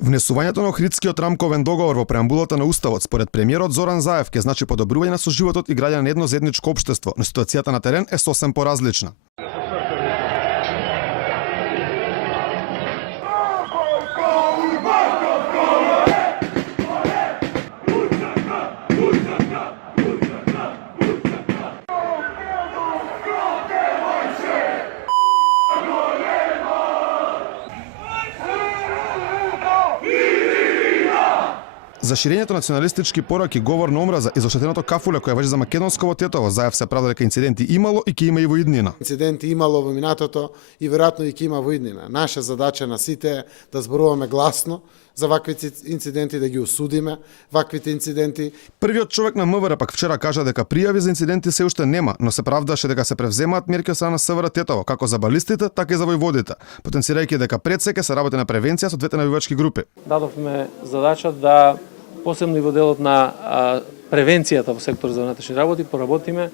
Внесувањето на Охридскиот рамковен договор во преамбулата на Уставот според премиерот Зоран Заев ќе значи подобрување на соживотот и граѓање на едно заедничко општество, но ситуацијата на терен е сосем поразлична. За ширењето националистички пораки, говор на омраза и заштетеното кафуле која важи за македонско во Тетово, Заев се правда дека инциденти имало и ќе има и во иднина. Инциденти имало во минатото и веројатно и ќе има во иднина. Наша задача на сите е да зборуваме гласно за вакви инциденти, да ги осудиме ваквите инциденти. Првиот човек на МВР пак вчера кажа дека пријави за инциденти се уште нема, но се правдаше дека се превземаат мерки од страна на СВР Тетово, како за балистите, така и за војводите, потенцирајќи дека пред се ќе се работи на превенција со двете навивачки групи. Дадовме задача да посебно и во делот на превенцијата во сектор за внатрешни работи поработиме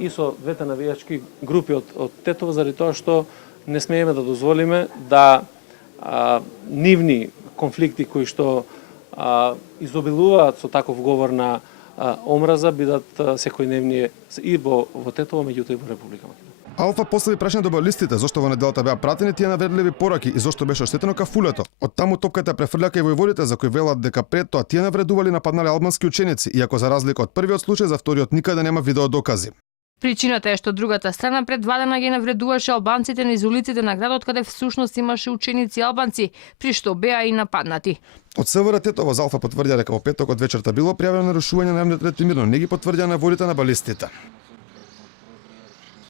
и со двете навијачки групи од Тетово, заради тоа што не смееме да дозволиме да нивни конфликти кои што изобилуваат со таков говор на омраза бидат секојдневни и во Тетово, меѓутоа и во Република Македонија. Алфа постави прашање до балистите зошто во неделата беа пратени тие навредливи пораки и зошто беше оштетено кафулето. Од таму топката префрлја кај војводите за кои велат дека пред тоа тие навредували нападнале албански ученици, иако за разлика од првиот случај за вториот никаде нема видеодокази. Причината е што другата страна предвадена ги навредуваше албанците низ улиците на градот каде всушност имаше ученици албанци, при што беа и нападнати. Од СВР Тетово за Алфа потврдија дека во петокот вечерта било пријавено нарушување на јавниот ред и мир, но не ги потврдија наводите на балистите.